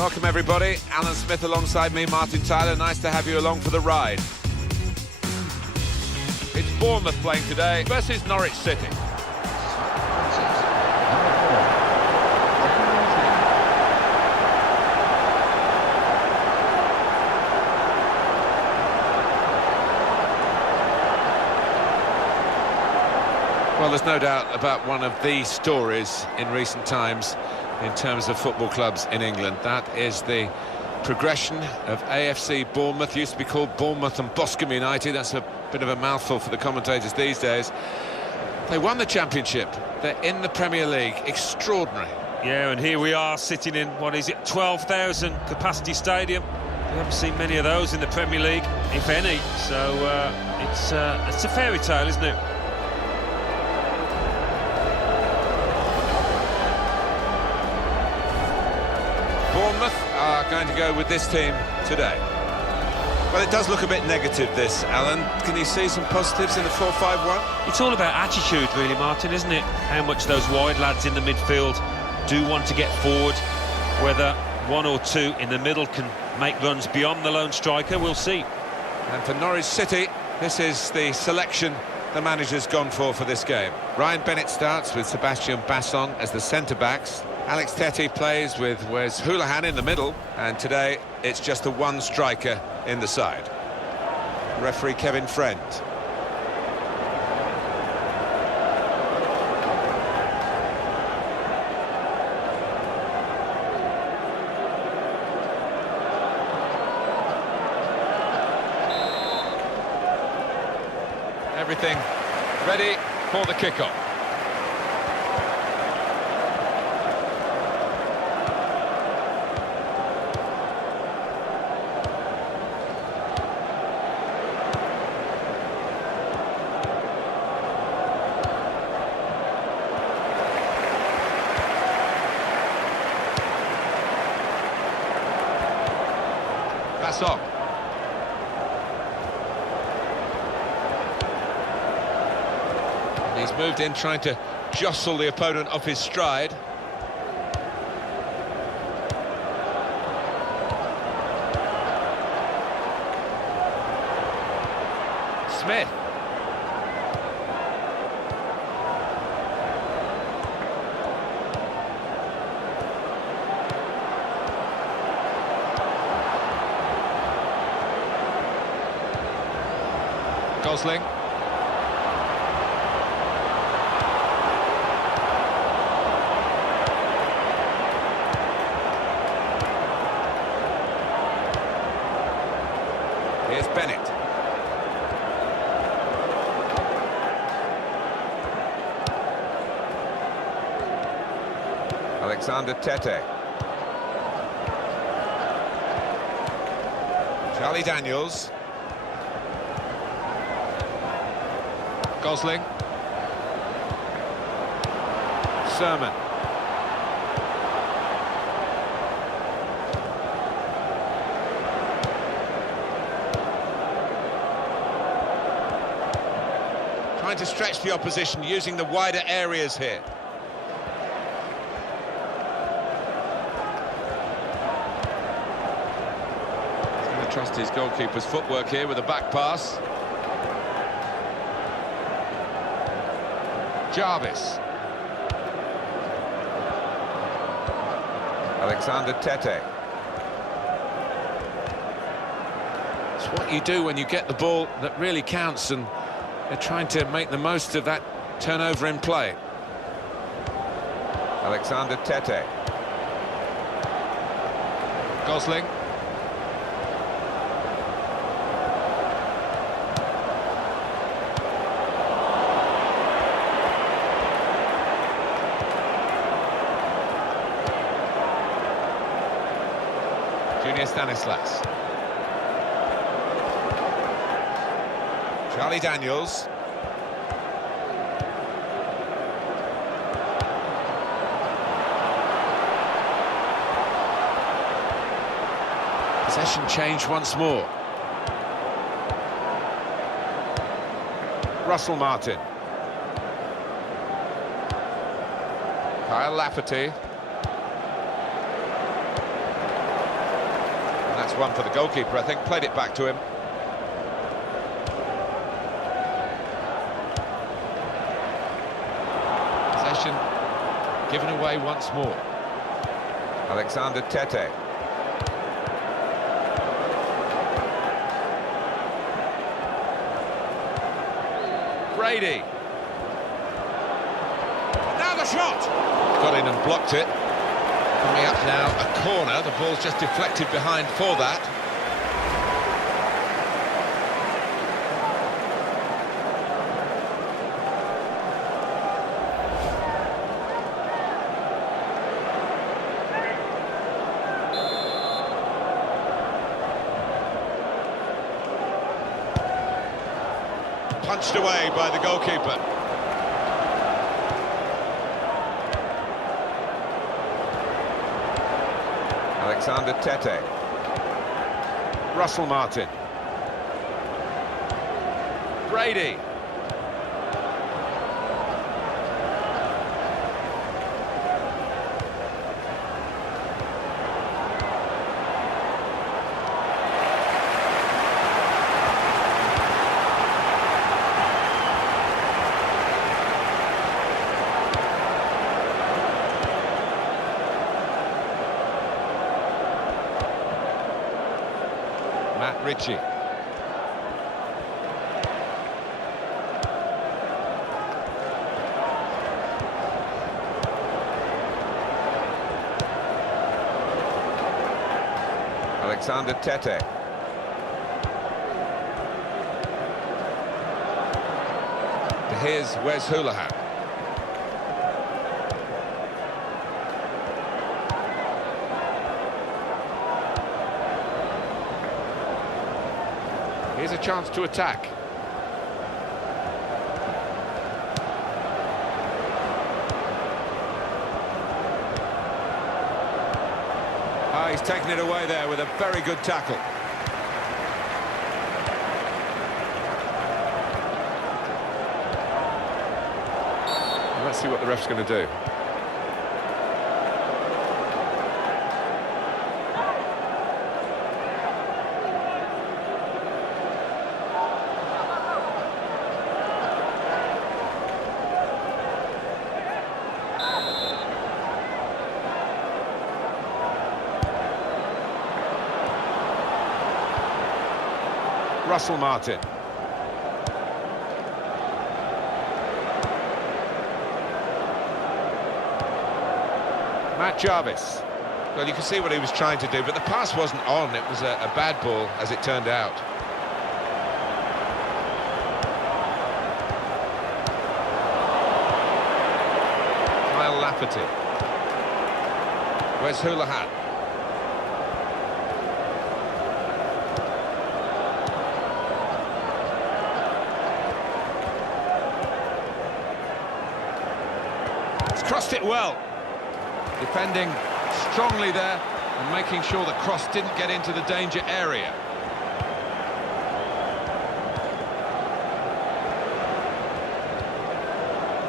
Welcome everybody, Alan Smith alongside me, Martin Tyler. Nice to have you along for the ride. It's Bournemouth playing today versus Norwich City. Well, there's no doubt about one of the stories in recent times in terms of football clubs in England. That is the progression of AFC Bournemouth. Used to be called Bournemouth and Boscombe United. That's a bit of a mouthful for the commentators these days. They won the championship. They're in the Premier League. Extraordinary. Yeah, and here we are sitting in, what is it, 12,000 capacity stadium. We haven't seen many of those in the Premier League, if any. So it's a fairy tale, isn't it? Bournemouth are going to go with this team today. Well, it does look a bit negative, this, Alan. Can you see some positives in the 4-5-1? It's all about attitude, really, Martin, isn't it? How much those wide lads in the midfield do want to get forward. Whether one or two in the middle can make runs beyond the lone striker, we'll see. And for Norwich City, this is the selection the manager's gone for this game. Ryan Bennett starts with Sebastian Bassong as the centre-backs. Alex Tettey plays with Wes Hoolahan in the middle, and today it's just the one striker in the side. Referee Kevin Friend. Everything ready for the kickoff. Off. And he's moved in trying to jostle the opponent off his stride. Smith. Gosling. Here's Bennett. Alexander Tettey. Charlie Daniels. Gosling. Sermon. Trying to stretch the opposition, using the wider areas here. He's going to trust his goalkeeper's footwork here with a back pass. Jarvis. Alexander Tettey. It's what you do when you get the ball that really counts, and they're trying to make the most of that turnover in play. Alexander Tettey. Gosling. Stanislas. Charlie Daniels. Possession change once more. Russell Martin. Kyle Lafferty. That's one for the goalkeeper, I think. Played it back to him. Possession given away once more. Alexander Tete. Brady. Now the shot! Got in and blocked it. Coming up now, a corner. The ball's just deflected behind for that. Punched away by the goalkeeper. Alexander Tete. Russell Martin. Brady. Ritchie. Alexander Tete. Here's Wes Hoolahan. Here's a chance to attack. He's taken it away there with a very good tackle. Let's see what the ref's going to do. Russell Martin. Matt Jarvis. Well, you can see what he was trying to do, but the pass wasn't on. It was a bad ball, as it turned out. Kyle Lafferty. Where's Hoolahan? Crossed it well. Defending strongly there and making sure the cross didn't get into the danger area.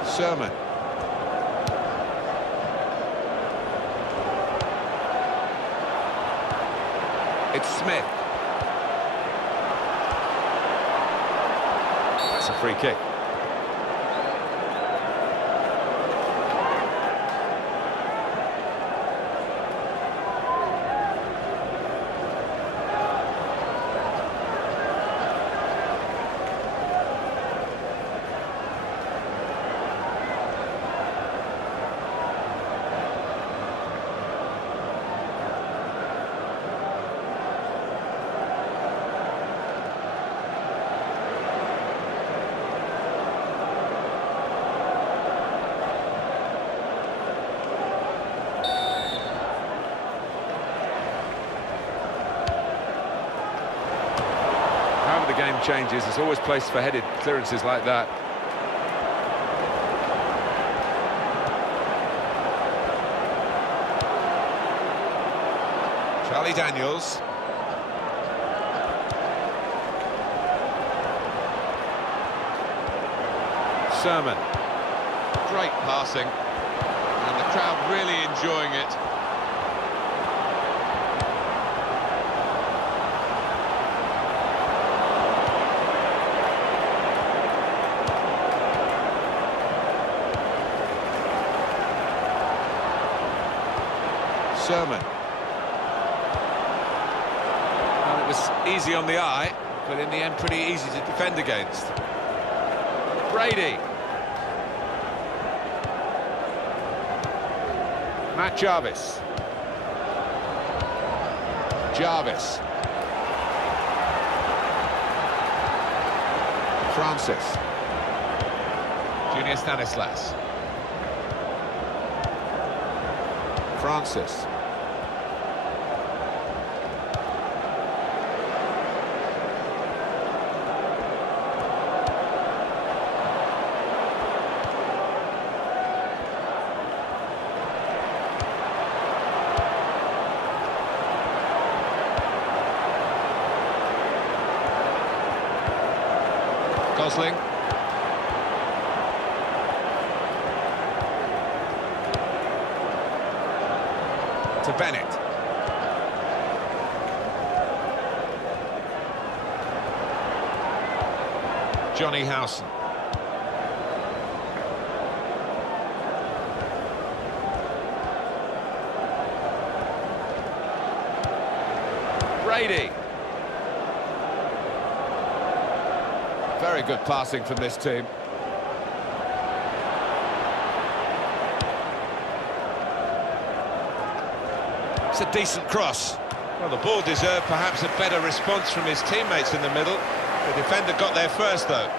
Sermon. It's Smith. That's a free kick. The game changes, there's always place for headed clearances like that. Charlie Daniels. Sermon. Great passing, and the crowd really enjoying it. Sherman. Well, it was easy on the eye, but in the end pretty easy to defend against. Brady. Matt Jarvis. Jarvis. Francis. Junior Stanislas. Francis. Gosling. To Bennett. Johnny Howson. Brady. Very good passing from this team. It's a decent cross. Well, the ball deserved perhaps a better response from his teammates in the middle. The defender got there first, though.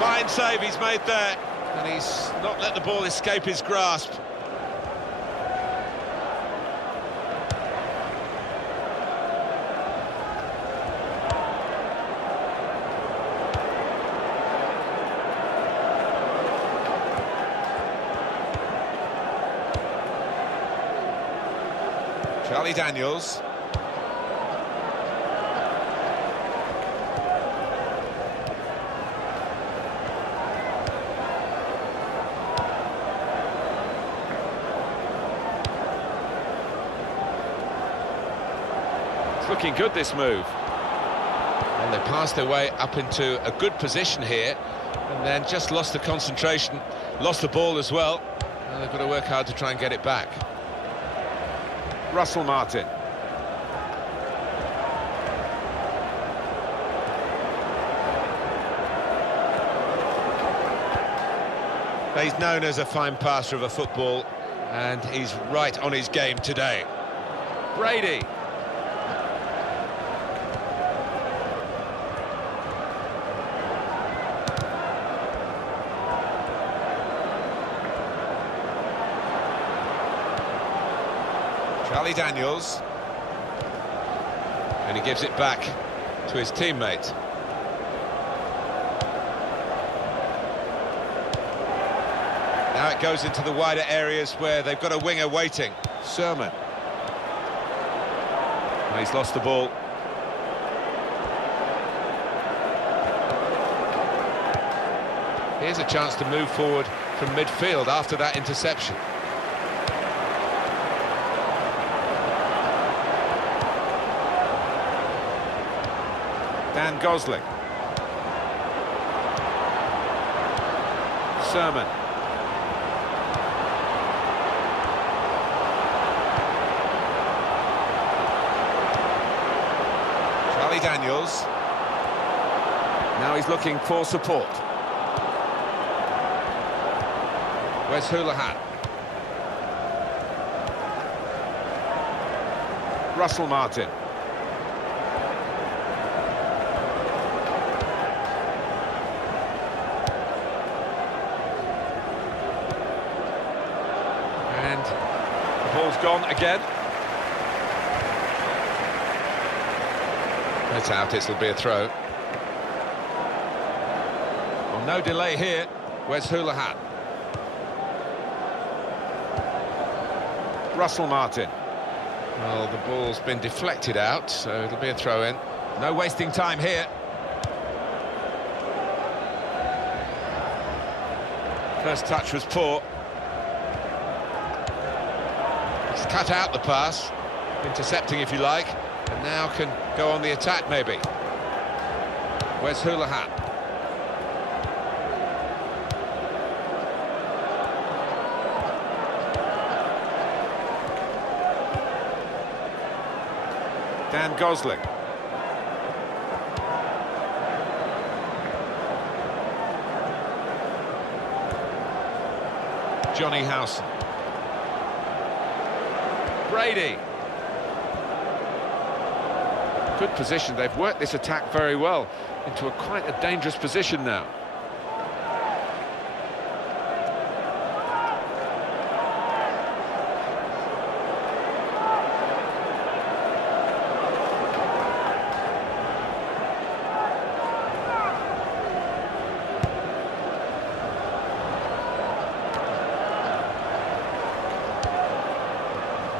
Fine save he's made there, and he's not let the ball escape his grasp. Charlie Daniels. Looking good, this move. And they passed their way up into a good position here, and then just lost the concentration, lost the ball as well. And they've got to work hard to try and get it back. Russell Martin. He's known as a fine passer of a football, and he's right on his game today. Brady. Charlie Daniels, and he gives it back to his teammate. Now it goes into the wider areas where they've got a winger waiting. Sherman. And he's lost the ball. Here's a chance to move forward from midfield after that interception. Dan Gosling. Sherman. Charlie Daniels. Now he's looking for support. Where's Houlihan? Russell Martin. Ball's gone again. It's out, it'll be a throw. Well, no delay here. Where's Houlihan? Russell Martin. Well, the ball's been deflected out, so it'll be a throw-in. No wasting time here. First touch was poor. He's cut out the pass, intercepting if you like, and now can go on the attack maybe. Where's Houlihan? Dan Gosling. Johnny Howson. Brady. Good position. They've worked this attack very well into quite a dangerous position now.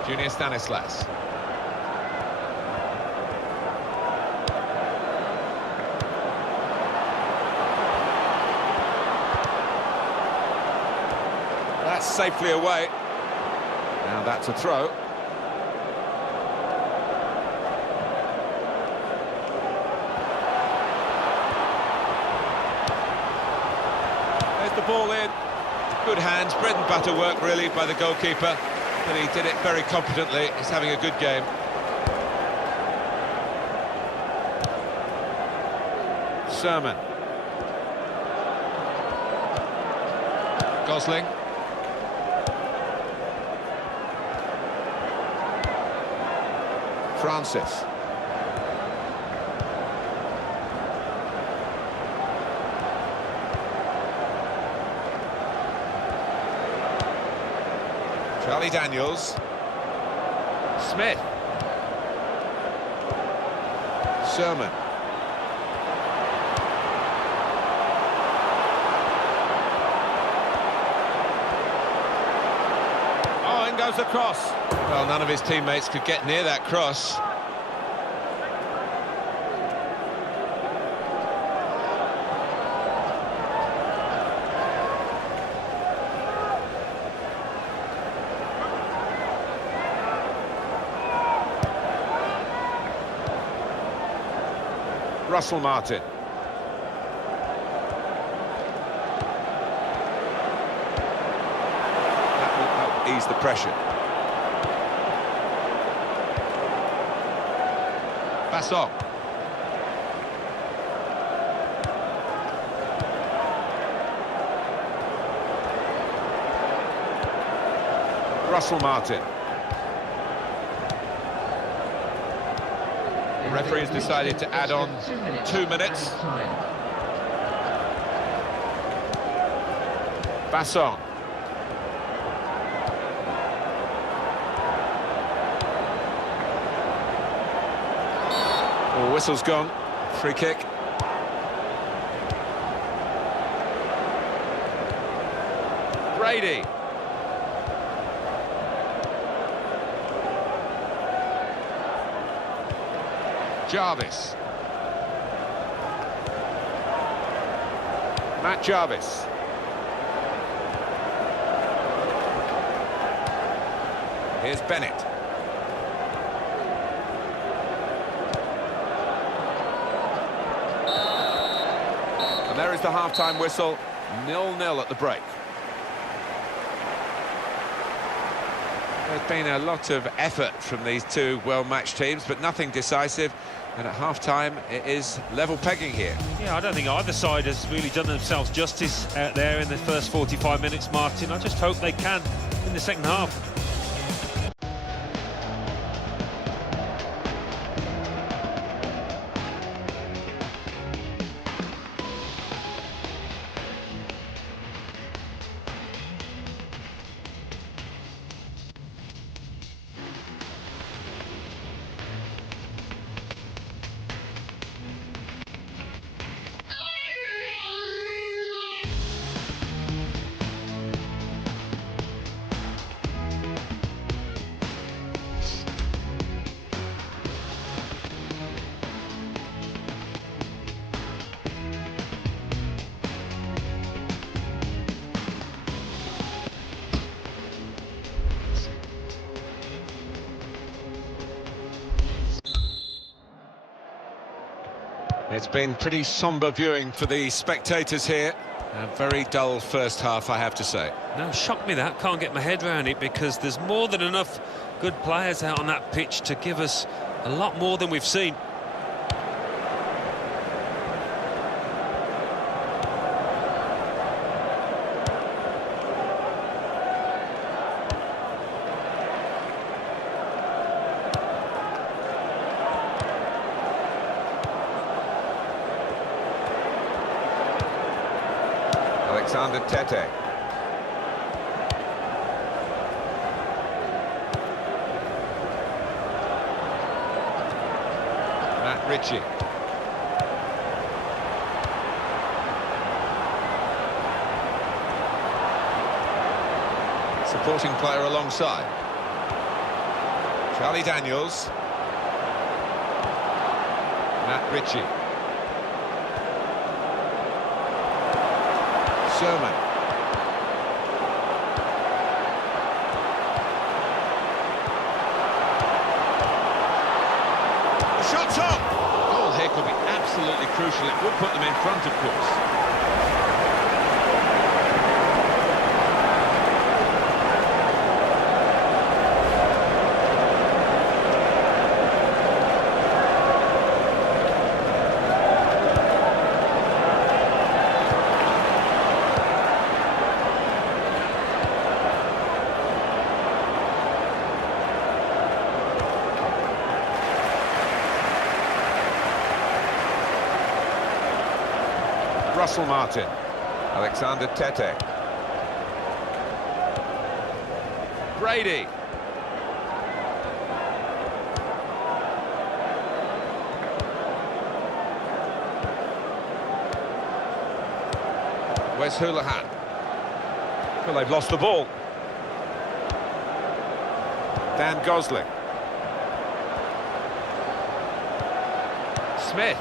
Junior Stanislas. That's safely away. Now that's a throw. There's the ball in. Good hands, bread and butter work really by the goalkeeper. But he did it very competently. He's having a good game. Sermon. Gosling. Francis. Charlie Daniels. Smith. Sermon. Oh, in goes the cross. Well, none of his teammates could get near that cross. Russell Martin. That will help ease the pressure. Basson. Russell Martin. The referee has decided to add on 2 minutes. Basson. Oh, whistle's gone. Free kick. Brady. Jarvis. Matt Jarvis. Here's Bennett. And there is the half-time whistle. 0-0 at the break. There's been a lot of effort from these two well-matched teams, but nothing decisive. And at half-time, it is level pegging here. Yeah, I don't think either side has really done themselves justice out there in the first 45 minutes, Martin. I just hope they can in the second half. It's been pretty sombre viewing for the spectators here. A very dull first half, I have to say. No, shocked me that. Can't get my head around it, because there's more than enough good players out on that pitch to give us a lot more than we've seen. Alexander Tete. Matt Ritchie. Supporting player alongside. Charlie Daniels. Matt Ritchie. Sherman. The shot's on! Goal here could be absolutely crucial. It would put them in front, of course. Russell Martin. Alexander Tete. Brady. Where's Houlihan? Well, they've lost the ball. Dan Gosling. Smith.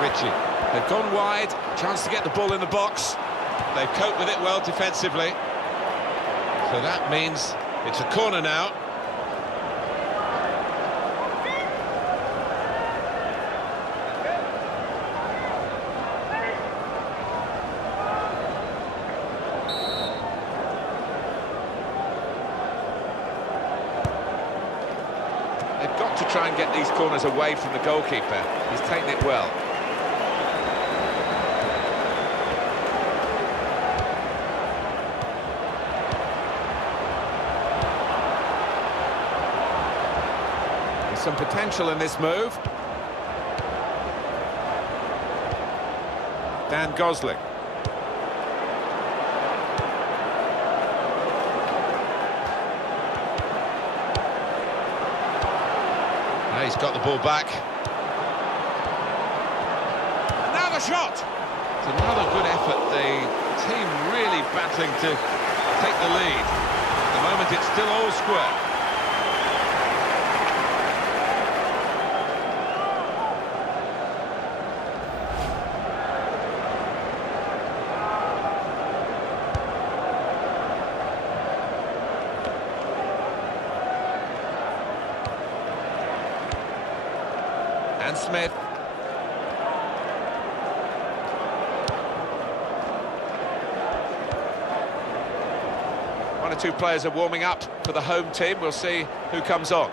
Ritchie. They've gone wide, chance to get the ball in the box. They've coped with it well defensively. So that means it's a corner now. They've got to try and get these corners away from the goalkeeper. He's taken it well. Some potential in this move. Dan Gosling. Now he's got the ball back. Now the shot! It's another good effort. The team really battling to take the lead. At the moment it's still all square. And Smith. One or two players are warming up for the home team. We'll see who comes on.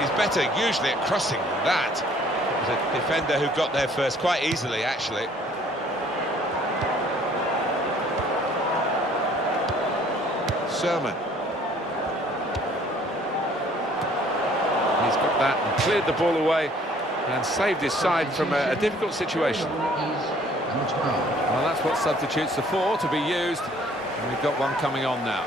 He's better usually at crossing than that. It was a defender who got there first quite easily, actually. Sherman. He's got that and cleared the ball away and saved his side from a difficult situation. Well, that's what substitutes are for, to be used. And we've got one coming on now.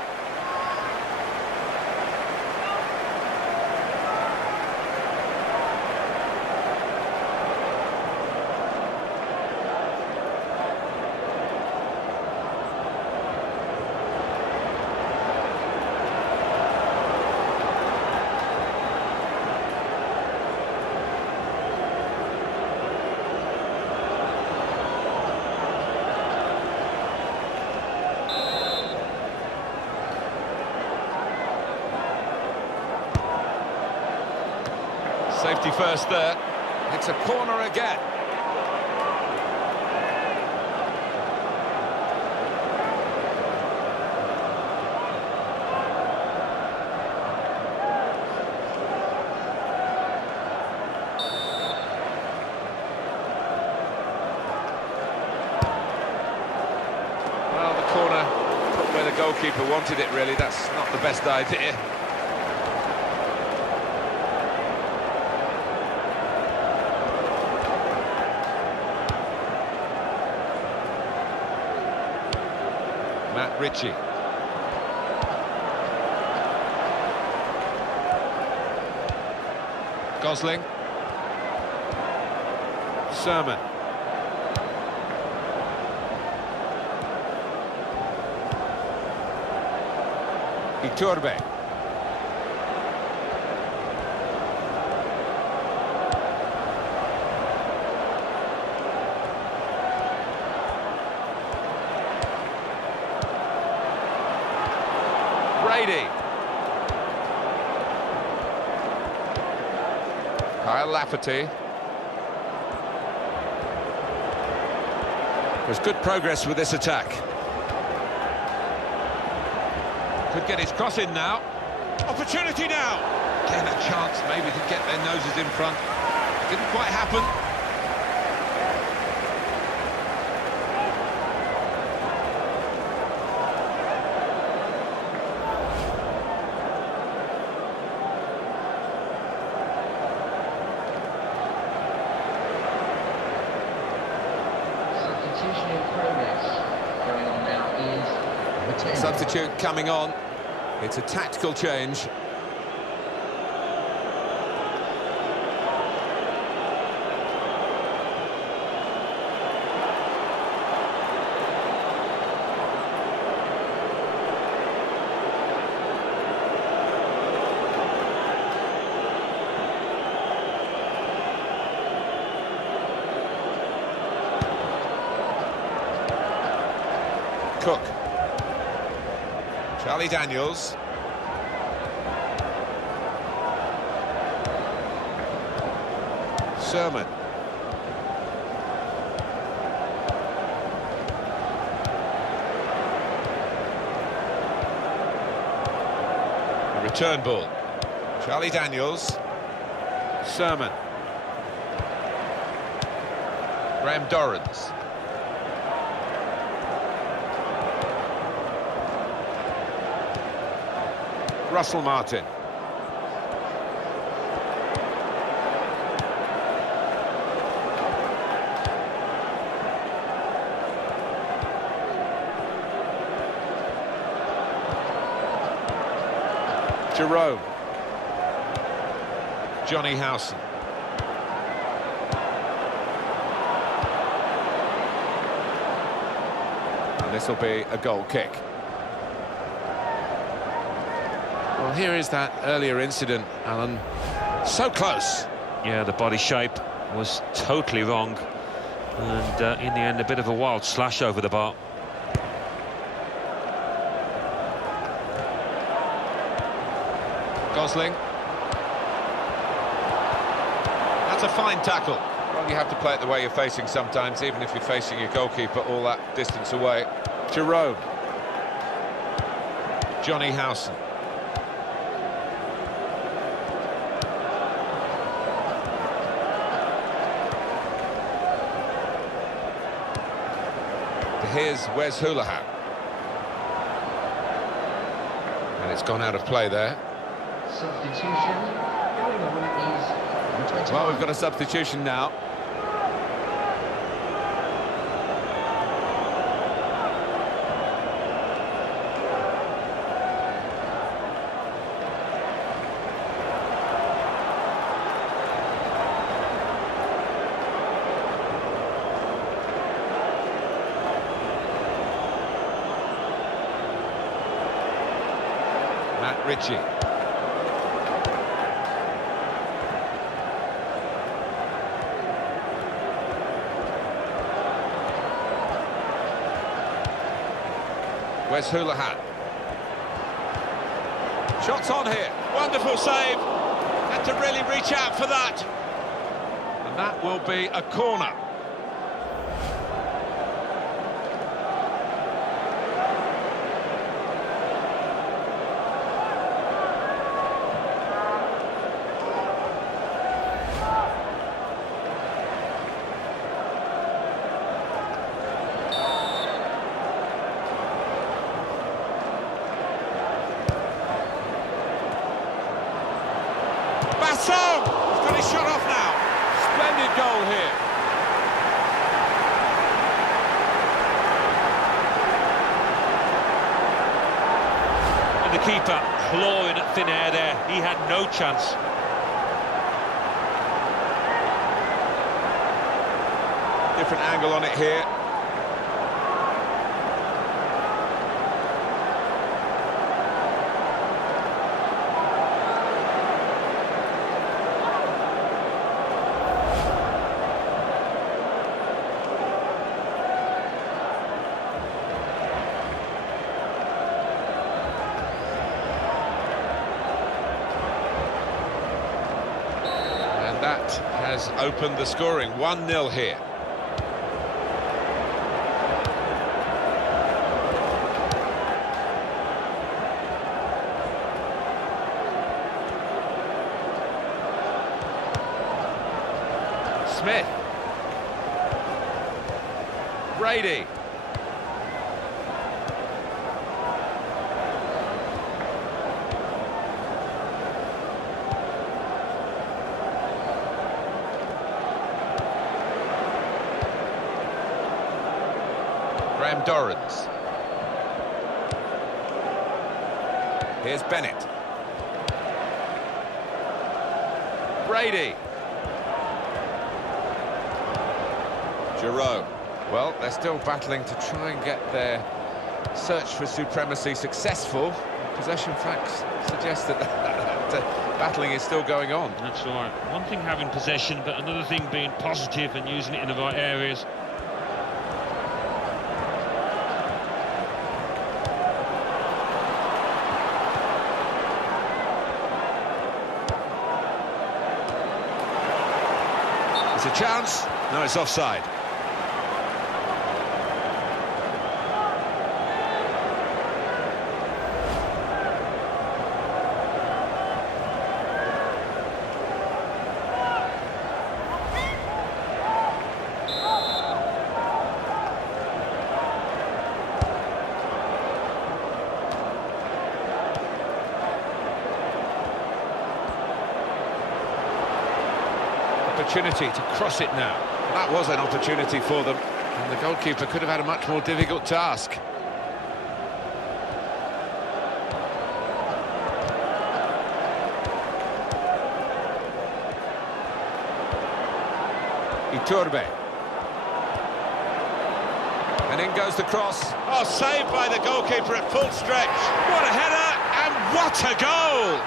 Safety first there. It's a corner again. Well, the corner put where the goalkeeper wanted it, really. That's not the best idea. Matt Ritchie. Gosling. Sermon. Iturbe. Brady. Kyle Lafferty. There's good progress with this attack. Could get his cross in now. Opportunity now. Again, a chance maybe to get their noses in front. Didn't quite happen. Substitute coming on. It's a tactical change. Cook. Charlie Daniels. Sermon. A return ball. Charlie Daniels. Sermon. Graham Dorrans. Russell Martin. Jerome. Johnny Howson. And this will be a goal kick. Well, here is that earlier incident, Alan. So close. Yeah, the body shape was totally wrong. And in the end, a bit of a wild slash over the bar. Gosling. That's a fine tackle. Well, you have to play it the way you're facing sometimes, even if you're facing your goalkeeper all that distance away. Jerome. Johnny Howson. Here's Wes Hoolahan. And it's gone out of play there. Substitution. Going on is 21. Well, we've got a substitution now. Matt Ritchie. Wes Hoolahan. Shots on here. Wonderful save. Had to really reach out for that. And that will be a corner. He's got his shot off now. Splendid goal here. And the keeper clawing at thin air there. He had no chance. Different angle on it here. That has opened the scoring. 1-0 here. Smith. Brady. Dorrans. Here's Bennett. Brady. Giroud. Well, they're still battling to try and get their search for supremacy successful. Possession facts suggest that battling is still going on. That's right. One thing having possession, but another thing being positive and using it in the right areas. It's a chance. No, it's offside. Opportunity to cross it now. That was an opportunity for them, and the goalkeeper could have had a much more difficult task. Iturbe. And in goes the cross. Oh, saved by the goalkeeper at full stretch. What a header, and what a goal!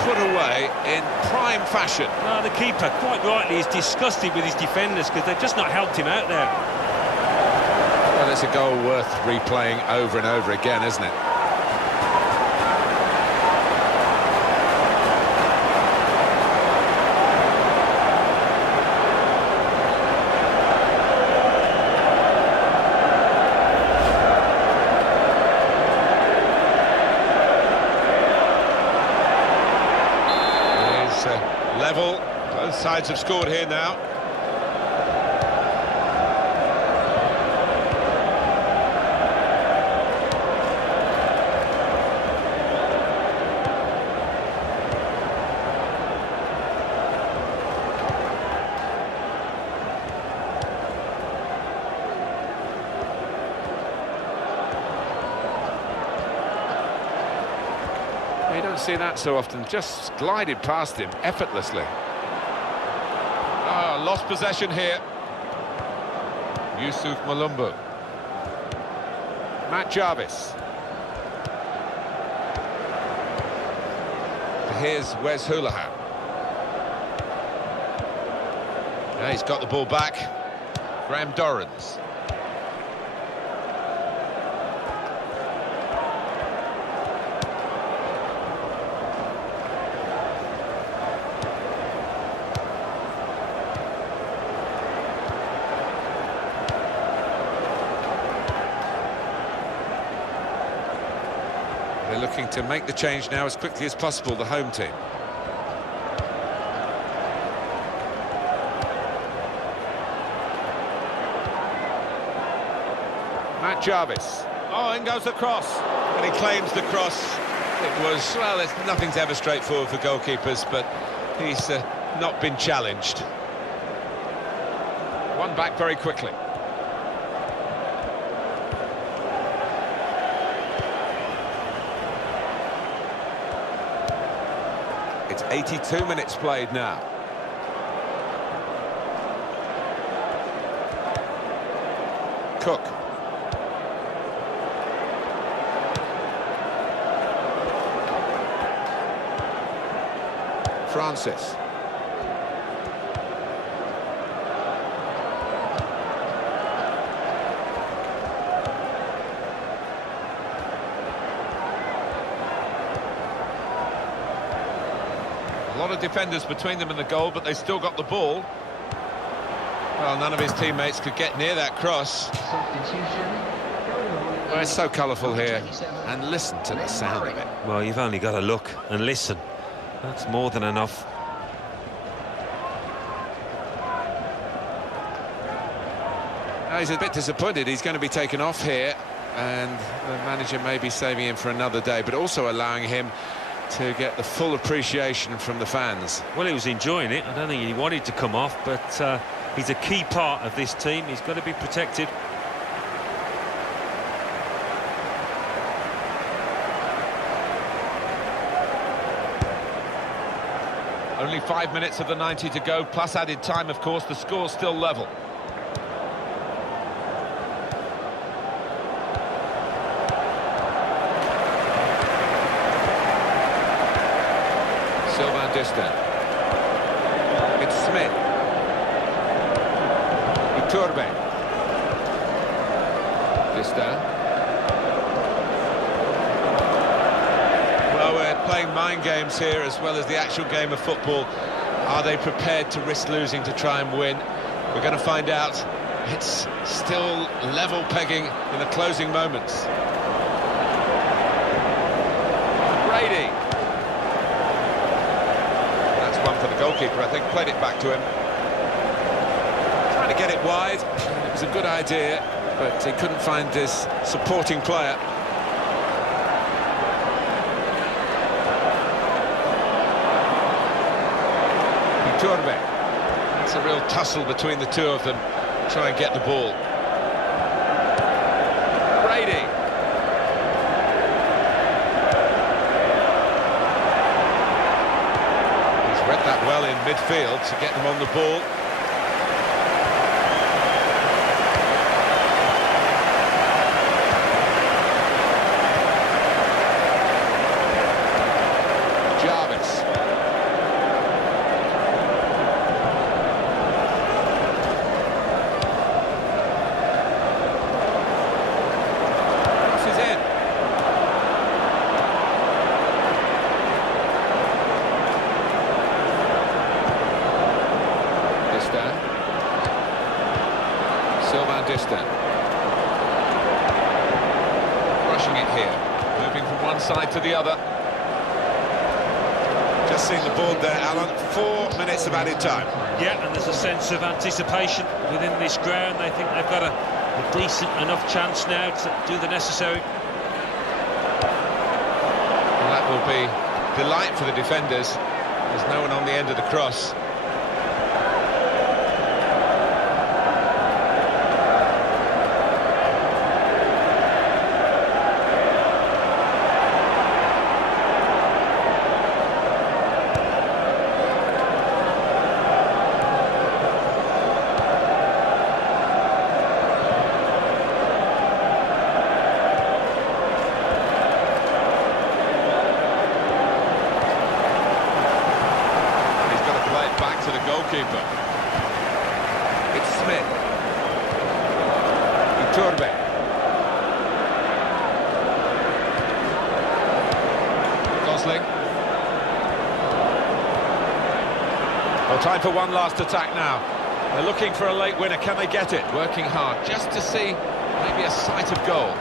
Put away in prime fashion. Well, the keeper, quite rightly, is disgusted with his defenders because they've just not helped him out there. Well, it's a goal worth replaying over and over again, isn't it? Level, both sides have scored here now. You don't see that so often, just glided past him effortlessly. Ah, lost possession here. Yusuf Malumbu. Matt Jarvis. Here's Wes Hoolahan. Yeah, he's got the ball back. Graham Dorrans. They're looking to make the change now as quickly as possible, the home team. Matt Jarvis. Oh, in goes the cross. And he claims the cross. It was, well, nothing's ever straightforward for goalkeepers, but he's not been challenged. One back very quickly. It's 82 minutes played now. Cook. Francis. A lot of defenders between them and the goal, but they still got the ball. Well, none of his teammates could get near that cross. Well, it's so colourful here, and listen to the sound of it. Well, you've only got to look and listen. That's more than enough. Now he's a bit disappointed. He's going to be taken off here, and the manager may be saving him for another day, but also allowing him to get the full appreciation from the fans. Well, he was enjoying it. I don't think he wanted to come off, but he's a key part of this team. He's got to be protected. Only 5 minutes of the 90 to go, plus added time, of course. The score's still level. Aston. It's Smith. Iturbe. Aston. Well, we're playing mind games here as well as the actual game of football. Are they prepared to risk losing to try and win? We're going to find out. It's still level pegging in the closing moments. Brady. That's one for the goalkeeper, I think. Played it back to him. Trying to get it wide. It was a good idea, but he couldn't find his supporting player. Iturbe. It's a real tussle between the two of them. Try and get the ball. Brady. He's read that well in midfield to get them on the ball. Jarvis. Aston. Rushing it here, moving from one side to the other. Just seen the board there, Alan. 4 minutes of added time. Yeah, and there's a sense of anticipation within this ground. They think they've got a decent enough chance now to do the necessary. And that will be delight for the defenders. There's no one on the end of the cross. Goalkeeper. It's Smith. Iturbe. Gosling. Well, time for one last attack now. They're looking for a late winner. Can they get it? Working hard just to see maybe a sight of goal.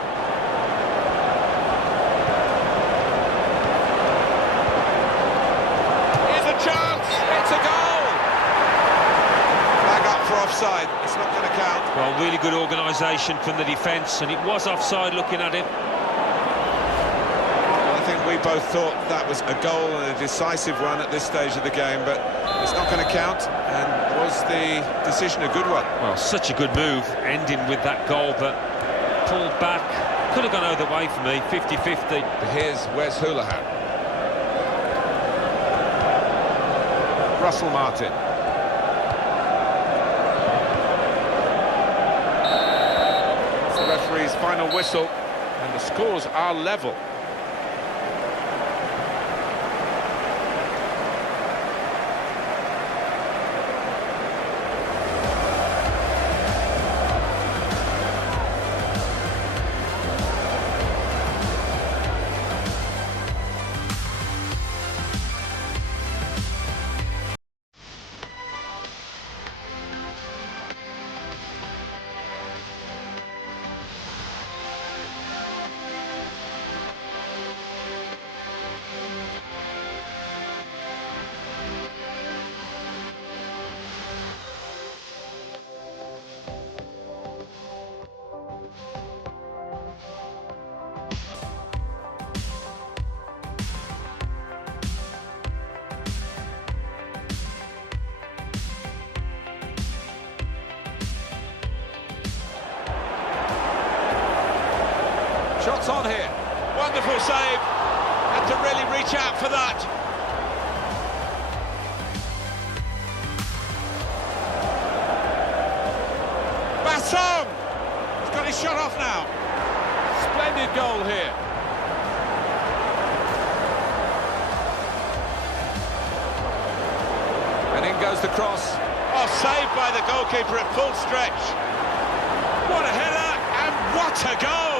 offside, it's not going to count. Well, really good organisation from the defence, and it was offside looking at him. Well, I think we both thought that was a goal and a decisive one at this stage of the game, but it's not going to count. And was the decision a good one? Well, such a good move, ending with that goal, but pulled back. Could have gone either way for me, 50-50. Here's Wes Houlihan. Russell Martin. It's the referee's final whistle, and the scores are level. Shots on here. Wonderful save. Had to really reach out for that. Bassong! He's got his shot off now. Splendid goal here. And in goes the cross. Oh, saved by the goalkeeper at full stretch. What a header and what a goal!